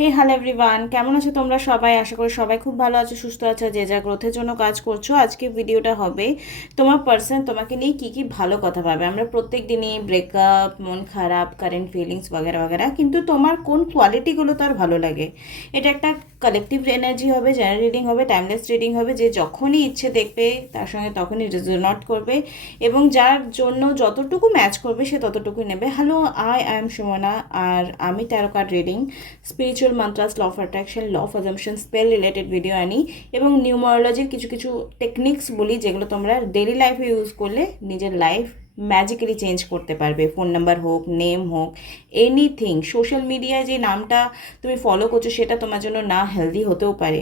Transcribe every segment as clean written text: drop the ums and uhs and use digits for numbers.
হে hello everyone, কেমন আছো তোমরা সবাই? আশা করি সবাই খুব ভালো আছো, সুস্থ আছো, যে যা গ্রোথের জন্য কাজ করছো। আজকে ভিডিওটা হবে তোমার পার্সন তোমাকে নিয়ে কী কী ভালো কথা ভাবে। আমরা প্রত্যেক দিনই ব্রেকআপ, মন খারাপ, কারেন্ট ফিলিংস বগেরা বগেরা, কিন্তু তোমার কোন কোয়ালিটিগুলো তার ভালো লাগে। এটা একটা কালেকটিভ এনার্জি হবে, জেনারেল রিডিং হবে, টাইমলেস রিডিং হবে, যে যখনই ইচ্ছে দেখবে তার সঙ্গে তখনই রেজোনেট করবে এবং যার জন্য যতটুকু ম্যাচ করবে সে ততটুকুই নেবে। হ্যালো, আই এম সুমনা, আর আমি tarot card reading, spiritual mantras, law of attraction, law of assumption, spell related video আনি এবং নিউমারোলজির কিছু কিছু টেকনিক্স বলি, যেগুলো তোমরা ডেলি লাইফে ইউজ করলে নিজের লাইফ ম্যাজিক্যালি চেঞ্জ করতে পারবে। ফোন নাম্বার হোক, নেম হোক, এনিথিং। সোশ্যাল মিডিয়ায় যে নামটা তুমি ফলো করছো সেটা তোমার জন্য না হেলদি হতেও পারে।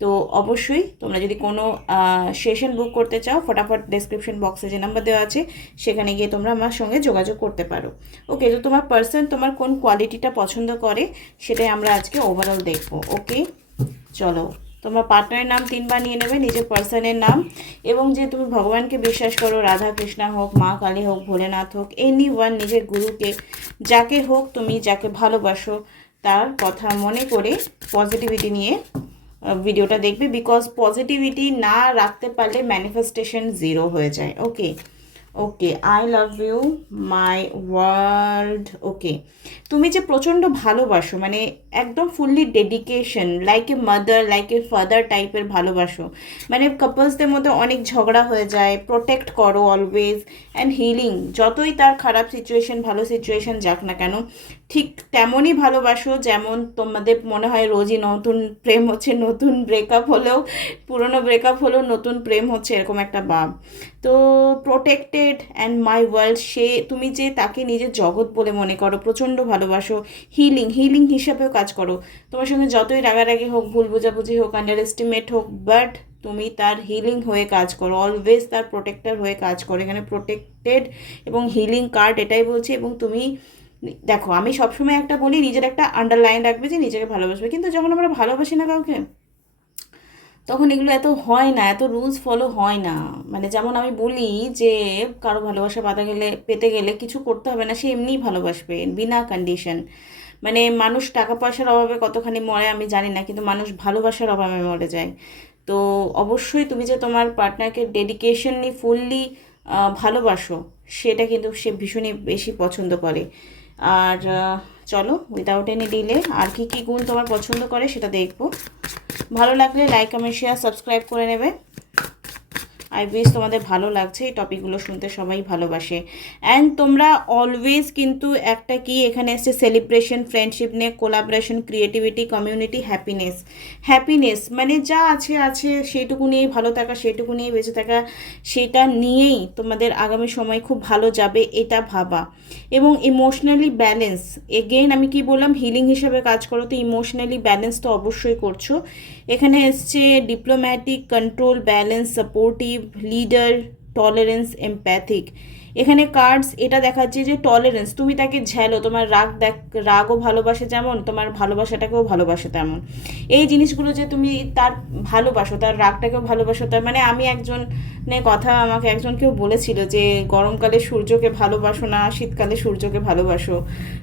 তো অবশ্যই তোমরা যদি কোনো সেশন বুক করতে চাও, ফটাফট ডেসক্রিপশন বক্সে যে নাম্বার দেওয়া আছে সেখানে গিয়ে তোমরা আমার সঙ্গে যোগাযোগ করতে পারো। ওকে, তো তোমার পার্সন তোমার কোন কোয়ালিটিটা পছন্দ করে সেটাই আমরা আজকে ওভারঅল দেখবো। ওকে, চলো। তোমার পার্টনারের নাম 3বার নিয়ে নেবে, নিজের পার্সনের নাম, এবং যে তুমি ভগবানকে বিশ্বাস করো, রাধা কৃষ্ণা হোক, মা কালী হোক, ভোলেনাথ হোক, এনি ওয়ান, নিজের গুরুকে, যাকে হোক, তুমি যাকে ভালোবাসো তার কথা মনে করে পজিটিভিটি নিয়ে ভিডিওটা দেখবে। বিকজ পজিটিভিটি না রাখতে পারলে ম্যানিফেস্টেশন জিরো হয়ে যায়। Okay okay, I love you my world. Okay, তুমি যে প্রচণ্ড ভালোবাসো, মানে একদম fully dedication, like a mother, like a father টাইপের ভালোবাসো। মানে কাপলসদের মধ্যে অনেক ঝগড়া হয়ে যায়, প্রোটেক্ট করো অলওয়েজ, অ্যান্ড হিলিং। যতই তার খারাপ সিচুয়েশন ভালো সিচুয়েশন যাক না কেন, ঠিক তেমনই ভালোবাসো যেমন তোমাদের মনে হয় রোজই নতুন প্রেম হচ্ছে, নতুন ব্রেকআপ হলেও, পুরনো ব্রেকআপ হলেও নতুন প্রেম হচ্ছে, এরকম একটা ভাব। তো প্রোটেক্টেড অ্যান্ড মাই ওয়ার্ল্ড, সে, তুমি যে তাকে নিজের জগৎ বলে মনে করো, প্রচণ্ড ভালোবাসো, হিলিং হিসাবেও কাজ করো। তোমার সঙ্গে যতই রাগারাগি হোক, ভুল বোঝাবুঝি হোক, আন্ডার এস্টিমেট হোক, বাট তুমি তার হিলিং হয়ে কাজ করো, অলওয়েজ তার প্রোটেক্টর হয়ে কাজ করো। এখানে প্রোটেক্টেড এবং হিলিং কার্ড এটাই বলছে। এবং তুমি দেখো, আমি সবসময় একটা বলি, নিজের একটা আন্ডারলাইন রাখবে যে নিজেকে ভালোবাসবে, কিন্তু যখন আমরা ভালোবাসি না কাউকে, তখন এগুলো এত হয় না, এত রুলস ফলো হয় না। মানে যেমন আমি বলি যে কারো ভালোবাসা পেতে গেলে কিছু করতে হবে না, সে এমনিই ভালোবাসবে বিনা কন্ডিশন। মানে মানুষ টাকা পয়সার অভাবে কতখানি মরে আমি জানি না, কিন্তু মানুষ ভালোবাসার অভাবে মরে যায়। তো অবশ্যই তুমি যে তোমার পার্টনারকে ডেডিকেশনলি ফুললি ভালোবাসো, সেটা কিন্তু সে ভীষণই বেশি পছন্দ করে। আর চলো, উইদাউট এনি ডিলে আর কি কি গুণ তোমার পছন্দ করে সেটা দেখবো। ভালো লাগলে লাইক, কমেন্ট, শেয়ার, সাবস্ক্রাইব করে নেবে। আই উইশ তোমাদের ভালো লাগছে, এই টপিকগুলো শুনতে সবাই ভালোবাসে। অ্যান্ড তোমরা অলওয়েজ কিন্তু একটা কি এখানে এসছে সেলিব্রেশন, ফ্রেন্ডশিপ নিয়ে, কোলাবোরেশন, ক্রিয়েটিভিটি, কমিউনিটি, হ্যাপিনেস মানে যা আছে আছে সেইটুকু নিয়েই ভালো থাকা, সেইটুকু নিয়েই বেঁচে থাকা, সেটা নিয়েই তোমাদের আগামী সময় খুব ভালো যাবে, এটা ভাবা। এবং ইমোশনালি ব্যালেন্স, এগেইন আমি কি বললাম, হিলিং হিসাবে কাজ করো, তো ইমোশনালি ব্যালেন্স তো অবশ্যই করছো। এখানে এসছে diplomatic, control, balance, supportive, leader, tolerance, empathic. এখানে কার্ডস এটা দেখাচ্ছে যে টলারেন্স, তুমি তাকে ঝেলো, তোমার রাগও ভালোবাসে যেমন, তোমার ভালোবাসাটাকেও ভালোবাসে তেমন। এই জিনিসগুলো যে তুমি তার ভালোবাসো, তার রাগটাকেও ভালোবাসো, তার মানে আমি কথা আমাকে একজন কেউ বলেছিল যে গরমকালে সূর্যকে ভালোবাসো না, শীতকালে সূর্যকে ভালোবাসো।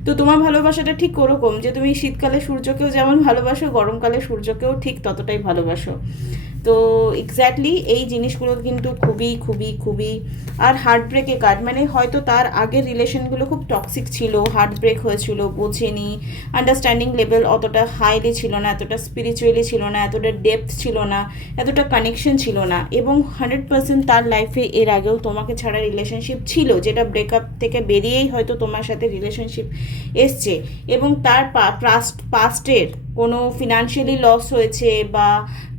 তো তোমার ভালোবাসাটা ঠিক ওরকম, যে তুমি শীতকালে সূর্যকেও যেমন ভালোবাসো, গরমকালে সূর্যকেও ঠিক ততটাই ভালোবাসো। তো এক্স্যাক্টলি এই জিনিসগুলো কিন্তু খুবই খুবই খুবই। আর হার্টব্রেকে কার্ড, মানে হয়তো তার আগের রিলেশনগুলো খুব টক্সিক ছিল, হার্টব্রেক হয়েছিল, বোঝেনি, আন্ডারস্ট্যান্ডিং লেভেল অতটা হাইলি ছিল না, এতটা স্পিরিচুয়ালি ছিল না, এতটা ডেপথ ছিল না, এতটা কানেকশন ছিল না। এবং 100% তার লাইফে এর আগেও তোমাকে ছাড়া রিলেশনশিপ ছিল, যেটা ব্রেকআপ থেকে বেরিয়েই হয়তো তোমার সাথে রিলেশনশিপ এসছে। এবং তার পাস্টের কোনো ফিনান্সিয়ালি লস হয়েছে বা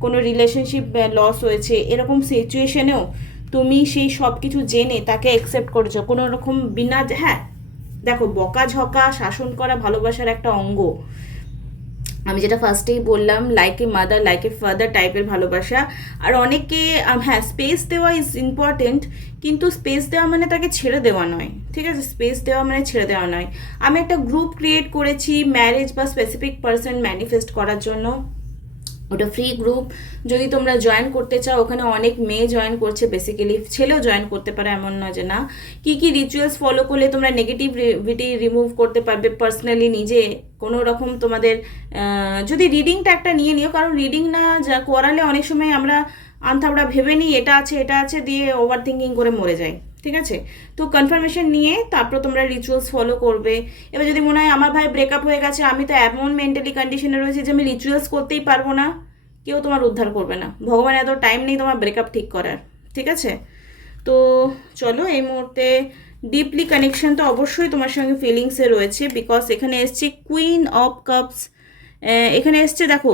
কোনো রিলেশনশিপ লস হয়েছে, এরকম সিচুয়েশনেও তুমি সেই সব কিছু জেনে তাকে অ্যাকসেপ্ট করেছো কোনো রকম বিনা, হ্যাঁ দেখো, বকাঝকা, শাসন করা ভালোবাসার একটা অঙ্গ। আমি যেটা ফার্স্টেই বললাম, like a mother, like a father টাইপের ভালোবাসা। আর অনেকে, হ্যাঁ, স্পেস দেওয়া ইজ ইম্পর্টেন্ট, কিন্তু স্পেস দেওয়া মানে তাকে ছেড়ে দেওয়া নয়, ঠিক আছে? স্পেস দেওয়া মানে ছেড়ে দেওয়া নয়। আমি একটা গ্রুপ ক্রিয়েট করেছি ম্যারেজ বা স্পেসিফিক পার্সন ম্যানিফেস্ট করার জন্য, ওটা ফ্রি গ্রুপ। যদি তোমরা জয়েন করতে চাও, ওখানে অনেক মেয়ে জয়েন করছে, বেসিক্যালি ছেলেও জয়েন করতে পারে, এমন নয় যে না। কি কি রিচুয়ালস ফলো করলে তোমরা নেগেটিভিটি রিমুভ করতে পারবে, পার্সোনালি নিজে কোনো রকম তোমাদের যদি রিডিংটা একটা নিয়ে নিও, কারণ রিডিং না যা করালে অনেক সময় আমরা আনথাবড়া ভেবে নিই এটা আছে দিয়ে ওভার থিঙ্কিং করে মরে যাই, ঠিক আছে? তো কনফার্মেশন নিয়ে তারপর তোমরা রিচুয়ালস ফলো করবে। এবার যদি মনে হয় আমার ভাই ব্রেকআপ হয়ে গেছে, আমি তো এমন মেন্টালি কন্ডিশনে রয়েছে যে আমি রিচুয়ালস করতেই পারবো না, কেউ তোমার উদ্ধার করবে না, ভগবান এত টাইম নেই তোমার ব্রেকআপ ঠিক করার, ঠিক আছে? তো চলো এই মুহূর্তে ডিপলি কানেকশন তো অবশ্যই তোমার সঙ্গে ফিলিংসে রয়েছে, বিকজ এখানে এসছে কুইন অফ কাপস, এখানে এসছে দেখো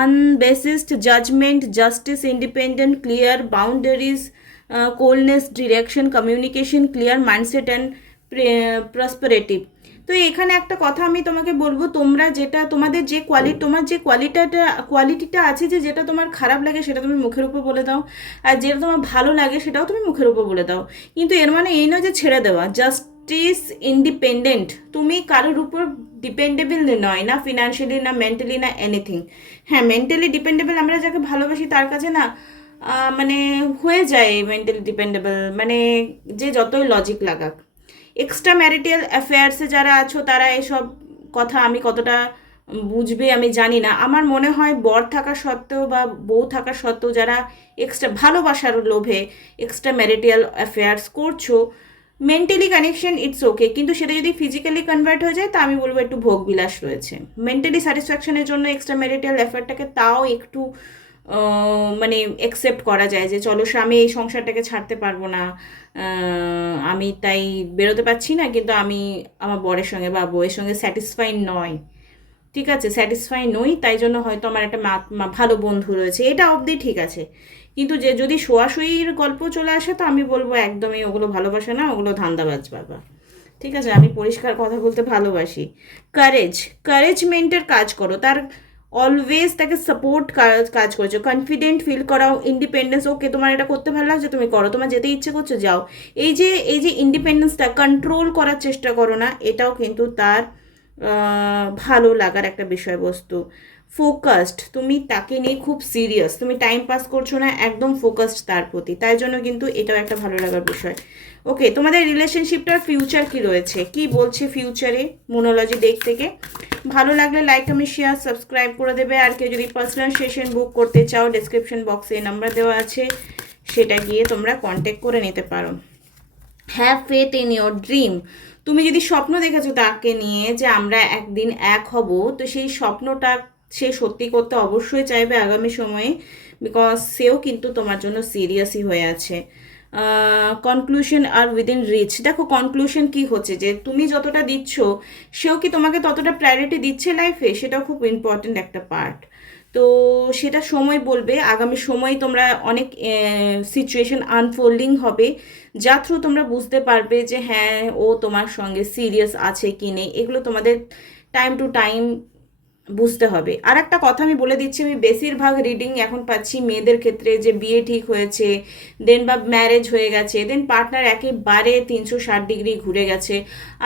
unbiased judgment, justice, independent, clear boundaries, coldness, direction, communication, clear mindset and prosperative. তো এখানে একটা কথা আমি তোমাকে বলবো, তোমরা যেটা তোমাদের যে তোমার যে কোয়ালিটিটা আছে, যে যেটা তোমার খারাপ লাগে সেটা তুমি মুখের উপর বলে দাও, আর যেটা তোমার ভালো লাগে সেটাও তুমি মুখের উপর বলে দাও। কিন্তু এর মানে এই নয় যে ছেড়ে দেওয়া। জাস্টিস, ইন্ডিপেন্ডেন্ট, তুমি কারোর উপর ডিপেন্ডেবল নয়, না ফিনান্সিয়ালি, না মেন্টালি, না এনিথিং। হ্যাঁ, মেন্টালি ডিপেন্ডেবল আমরা যাকে ভালোবাসি তার কাছে না মানে হয়ে যায় মেন্টালি ডিপেন্ডেবল, মানে যে যতই লজিক লাগাক। এক্সট্রা ম্যারিটাল অ্যাফেয়ার্সে যারা আছো তারা এসব কথা আমি কতটা বুঝবে আমি জানি না। আমার মনে হয় বর থাকা সত্ত্বেও বা বউ থাকা সত্ত্বেও যারা এক্সট্রা ভালোবাসার লোভে এক্সট্রা ম্যারিটাল অ্যাফেয়ার্স করছো, মেন্টালি কানেকশন ইটস ওকে, কিন্তু সেটা যদি ফিজিক্যালি কনভার্ট হয়ে যায় তা আমি বলবো একটু ভোগবিলাস রয়েছে। মেন্টালি স্যাটিসফ্যাকশনের জন্য এক্সট্রা ম্যারিটাল অ্যাফেয়ারটাকে তাও একটু মানে অ্যাকসেপ্ট করা যায় যে চলো আমি এই সংসারটাকে ছাড়তে পারবো না, আমি তাই বেরোতে পারছি না, কিন্তু আমি আমার বরের সঙ্গে বা বউয়ের সঙ্গে স্যাটিসফাই নয়, ঠিক আছে? স্যাটিসফাই নই, তাই জন্য হয়তো আমার একটা ভালো বন্ধু রয়েছে, এটা অবধি ঠিক আছে। কিন্তু যে যদি শোয়াশুয়ির গল্প চলে আসে তো আমি বলবো একদমই ওগুলো ভালোবাসা না, ওগুলো ধান্দাবাজ বাবা, ঠিক আছে? আমি পরিষ্কার কথা বলতে ভালোবাসি। কারেজমেন্টের কাজ করো, তার অলওয়েজ তাকে সাপোর্ট কাজ করছো, কনফিডেন্ট ফিল করাও, ইন্ডিপেন্ডেন্স, ওকে তোমার এটা করতে ভালো লাগছে তুমি করো, তোমার যেতে ইচ্ছে করছো যাও। এই যে ইন্ডিপেন্ডেন্সটা কন্ট্রোল করার চেষ্টা করো না, এটাও কিন্তু তার ভালো লাগার একটা বিষয়বস্তু। ফোকাসড, তুমি তাকে নিয়ে খুব সিরিয়াস, তুমি টাইম পাস করছো না, একদম ফোকাসড তার প্রতি, তাই জন্য কিন্তু এটাও একটা ভালো লাগার বিষয়। ওকে, তোমাদের রিলেশনশিপটার ফিউচার কি রয়েছে, কি বলছে ফিউচারে মোনোলজি দেখ থেকে? ভালো লাগলে লাইক, কমেন্ট, শেয়ার, সাবস্ক্রাইব করে দেবে। আর কেউ যদি পার্সোনাল সেশন বুক করতে চাও ডেসক্রিপশন বক্সে নাম্বার দেওয়া আছে, সেটা গিয়ে তোমরা কন্ট্যাক্ট করে নিতে পারো। Have faith in your dream, তুমি যদি স্বপ্ন দেখেছো তাকে নিয়ে যে আমরা একদিন এক হব, তো সেই স্বপ্নটা সে সত্যি করতে অবশ্যই চাইবে আগামী সময়ে, বিকজ সেও কিন্তু তোমার জন্য সিরিয়াসই হয়ে আছে। কনক্লুশন আর উইদিন রিচ, দেখো কনক্লুশন কি হচ্ছে যে তুমি যতটা দিচ্ছ সেও কি তোমাকে ততটা প্রায়োরিটি দিচ্ছে লাইফে, সেটাও খুব ইম্পর্টেন্ট একটা পার্ট। তো সেটা সময় বলবে, আগামী সময় তোমরা অনেক সিচুয়েশন আনফোল্ডিং হবে, যা থ্রু তোমরা বুঝতে পারবে যে হ্যাঁ ও তোমার সঙ্গে সিরিয়াস আছে কি নেই, এগুলো তোমাদের টাইম টু টাইম বুঝতে হবে। আর একটা কথা আমি বলে দিচ্ছি, আমি বেশিরভাগ রিডিং এখন পাচ্ছি মেয়েদের ক্ষেত্রে যে বিয়ে ঠিক হয়েছে, দেন বা ম্যারেজ হয়ে গেছে, দেন পার্টনার একেবারে 360 ডিগ্রি ঘুরে গেছে।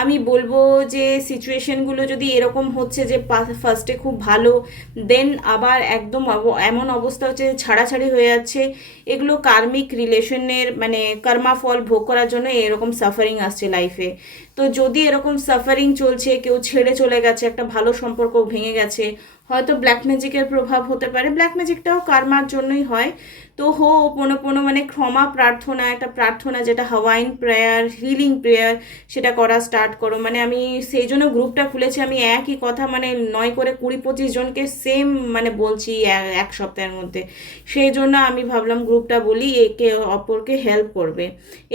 আমি বলবো যে সিচুয়েশনগুলো যদি এরকম হচ্ছে যে ফার্স্টে খুব ভালো, দেন আবার একদম এমন অবস্থা হচ্ছে ছাড়াছাড়ি হয়ে যাচ্ছে, এগুলো কার্মিক রিলেশনের মানে কর্মাফল ভোগ করার জন্য এরকম সাফারিং আসছে লাইফে। তো যদি এরকম সাফারিং চলছে, কেউ ছেড়ে চলে গেছে, একটা ভালো সম্পর্ক ভেঙে গেছে, হয়তো ব্ল্যাক ম্যাজিকের প্রভাব হতে পারে, ব্ল্যাক ম্যাজিকটাও কার্মার জন্যই হয়। তো পোনো মানে ক্ষমা প্রার্থনা, একটা প্রার্থনা যেটা হাওয়াইন প্রেয়ার, হিলিং প্রেয়ার, সেটা করা স্টার্ট করো। মানে আমি সেই জন্য গ্রুপটা খুলেছি, আমি একই কথা মানে 9 করে 20-25 জনকে সেম মানে বলছি এক সপ্তাহের মধ্যে, সেই জন্য আমি ভাবলাম গ্রুপটা বলি, একে অপরকে হেল্প করবে।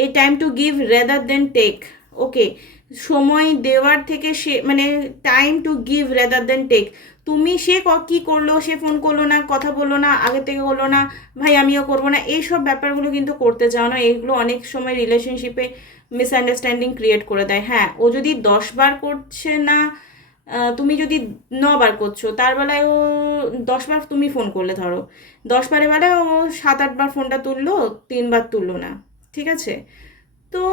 এই time to give rather than take, okay, সময় দেওয়ার থেকে সে মানে time to give rather than take. তুমি সে কী করলো, সে ফোন করলো না, কথা বললো না, আগে থেকে বললো না ভাই আমিও করবো না, এইসব ব্যাপারগুলো কিন্তু করতে চাও না, এগুলো অনেক সময় রিলেশনশিপে মিসআন্ডারস্ট্যান্ডিং ক্রিয়েট করে দেয়। হ্যাঁ, ও যদি 10 বার করছে না, তুমি যদি 9 বার করছো, তার বেলায় ও 10 বার তুমি ফোন করলে, ধরো 10 বারের বেলায় ও 7-8 বার ফোনটা তুললো, 3 বার তুললো না, ঠিক আছে? তো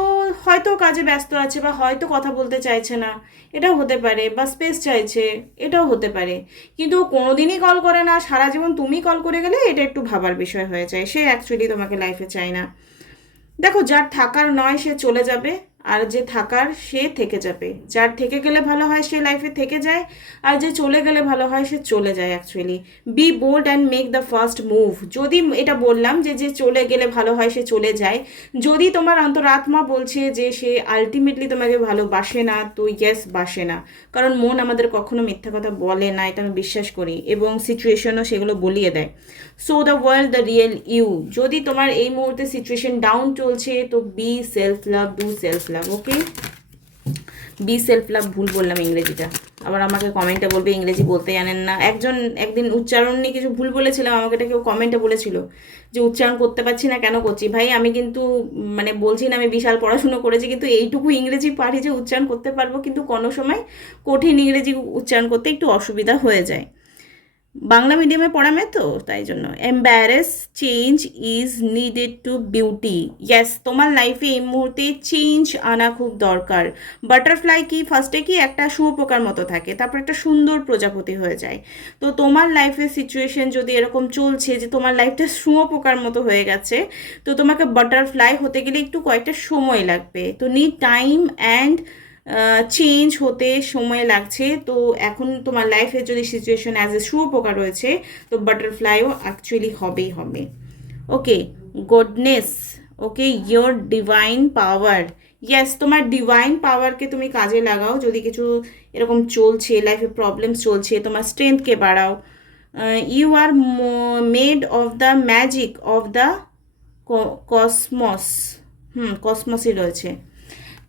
হয়তো কাজে ব্যস্ত আছে, বা হয়তো কথা বলতে চাইছে না, এটাও হতে পারে, বা স্পেস চাইছে, এটাও হতে পারে। কিন্তু ও কোনোদিনই কল করে না, সারা জীবন তুমি কল করে গেলে এটা একটু ভাবার বিষয় হয়ে যায়, সে অ্যাকচুয়ালি তোমাকে লাইফে চায় না। দেখো যার থাকার নয় সে চলে যাবে, আর যে থাকার সে থেকে যাবে, যার থেকে গেলে ভালো হয় সে লাইফে থেকে যায়, আর যে চলে গেলে ভালো হয় সে চলে যায় actually. Be bold and make the first move. যদি এটা বললাম যে যে চলে গেলে ভালো হয় সে চলে যায়, যদি তোমার অন্তরাত্মা বলছে যে সে আলটিমেটলি তোমাকে ভালোবাসে না, তো ইয়েস, বাসে না, কারণ মন আমাদের কখনো মিথ্যা কথা বলে না, এটা আমি বিশ্বাস করি, এবং সিচুয়েশনও সেগুলো বলিয়ে দেয়। So the world the real you. যদি তোমার এই মুহূর্তে সিচুয়েশন ডাউন চলছে, তো be self love, do self love, okay? Be self love, ভুল বললাম ইংরেজিটা, আবার আমাকে কমেন্টে বলবে ইংরেজি বলতে জানেন না। একদিন উচ্চারণ নিয়ে কিছু ভুল বলেছিলাম, আমাকে এটা কেউ কমেন্টে বলেছিল যে উচ্চারণ করতে পারছি না, কেন করছি। ভাই আমি কিন্তু মানে বলছি না আমি বিশাল পড়াশুনো করেছি, কিন্তু এইটুকু ইংরেজি পারি যে উচ্চারণ করতে পারবো, কিন্তু কোনো সময় কঠিন ইংরেজি উচ্চারণ করতে একটু অসুবিধা হয়ে যায়। বাংলা মিডিয়ামে পড়ামে তো তাই জন্য। Embarrass change is needed to beauty. Yes, তোমার লাইফে এই মুহূর্তে চেঞ্জ আনা খুব দরকার। বাটারফ্লাই কি ফার্স্টে কি একটা শুঁয়োপোকার মতো থাকে, তারপর একটা সুন্দর প্রজাপতি হয়ে যায়। তো তোমার লাইফের সিচুয়েশন যদি এরকম চলছে যে তোমার লাইফটা শুঁয়োপোকার মতো হয়ে গেছে, তো তোমাকে বাটারফ্লাই হতে গেলে একটু কয়েকটা সময় লাগবে। তো নিড টাইম অ্যান্ড চেঞ্জ হতে সময় লাগছে। তো এখন তোমার লাইফে যদি সিচুয়েশন অ্যাজ এ শুঁয়োপোকা রয়েছে, তো বাটারফ্লাইও অ্যাকচুয়ালি হবেই হবে। Okay, goodness, okay, your divine power. Yes, তোমার ডিভাইন পাওয়ারকে তুমি কাজে লাগাও। যদি কিছু এরকম চলছে, লাইফে প্রবলেমস চলছে, তোমার স্ট্রেংথকে বাড়াও। You are made of the magic of the cosmos. কসমসই রয়েছে।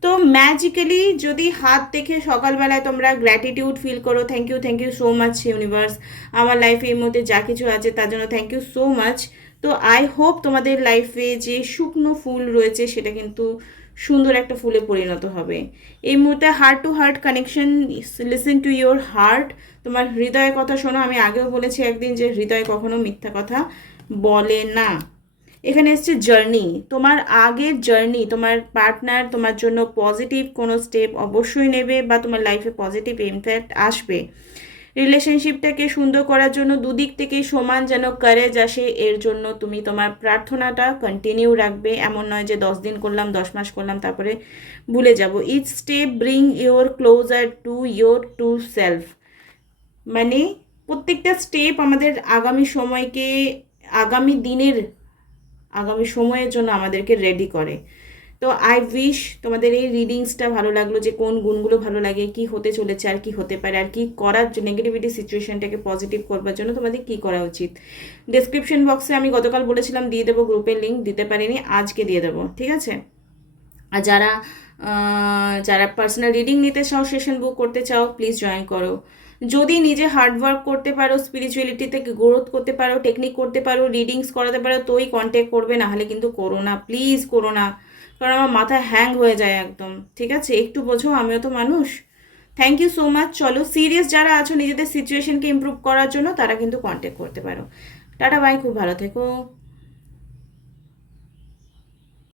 তো ম্যাজিক্যালি যদি হাত দেখে সকালবেলায় তোমরা গ্র্যাটিটিউড ফিল করো, thank you so much universe, আমার লাইফে এই মুহূর্তে যা কিছু আছে তার জন্য থ্যাংক ইউ সো মাচ। তো আই হোপ তোমাদের লাইফে যে শুকনো ফুল রয়েছে সেটা কিন্তু সুন্দর একটা ফুলে পরিণত হবে। এই মুহূর্তে heart to heart connection, listen to your heart, তোমার হৃদয়ের কথা শোনো। আমি আগেও বলেছি একদিন যে হৃদয় কখনো মিথ্যা কথা বলে না। এখানে এসছে জার্নি, তোমার আগের জার্নি, তোমার পার্টনার তোমার জন্য পজিটিভ কোনো স্টেপ অবশ্যই নেবে, বা তোমার লাইফে পজিটিভ ইমপ্যাক্ট আসবে। রিলেশনশিপটাকে সুন্দর করার জন্য দুদিক থেকে সমান যেন কারেজ আসে, এর জন্য তুমি তোমার প্রার্থনাটা কন্টিনিউ রাখবে। এমন নয় যে 10 দিন করলাম, 10 মাস করলাম, তারপরে ভুলে যাব। Each step bring your closer to your to self. মানে প্রত্যেকটা স্টেপ আমাদের আগামী সময়কে, আগামী সময়ের জন্য আমাদেরকে রেডি করে। তো আই উইশ তোমাদের এই রিডিংসটা ভালো লাগলো, যে কোন গুণগুলো ভালো লাগে, কি হতে চলেছে, আর কি হতে পারে, আর কি করার জন্য নেগেটিভিটি সিচুয়েশনটাকে পজিটিভ করবার জন্য তোমাদের কি করা উচিত। ডেসক্রিপশন বক্সে আমি গতকাল বলেছিলাম দিয়ে দেবো, গ্রুপের লিঙ্ক দিতে পারিনি, আজকে দিয়ে দেবো, ঠিক আছে? আর যারা পার্সোনাল রিডিং নিতে চাও, সেশন বুক করতে চাও, প্লিজ জয়েন করো। যদি নিজে হার্ডওয়ার্ক করতে পারো, স্পিরিচুয়ালিটিতে গ্রোথ করতে পারো, টেকনিক করতে পারো, রিডিংস করাতে পারো, তোই কন্ট্যাক্ট করবে, না হলে কিন্তু করো না, প্লিজ করো না, কারণ আমার মাথা হ্যাং হয়ে যায় একদম, ঠিক আছে? একটু বোঝো, আমিও তো মানুষ। Thank you so much. চলো, সিরিয়াস যারা আছো নিজেদের সিচুয়েশনকে ইমপ্রুভ করার জন্য, তারা কিন্তু কন্ট্যাক্ট করতে পারো। টাটা বাই, খুব ভালো থেকো।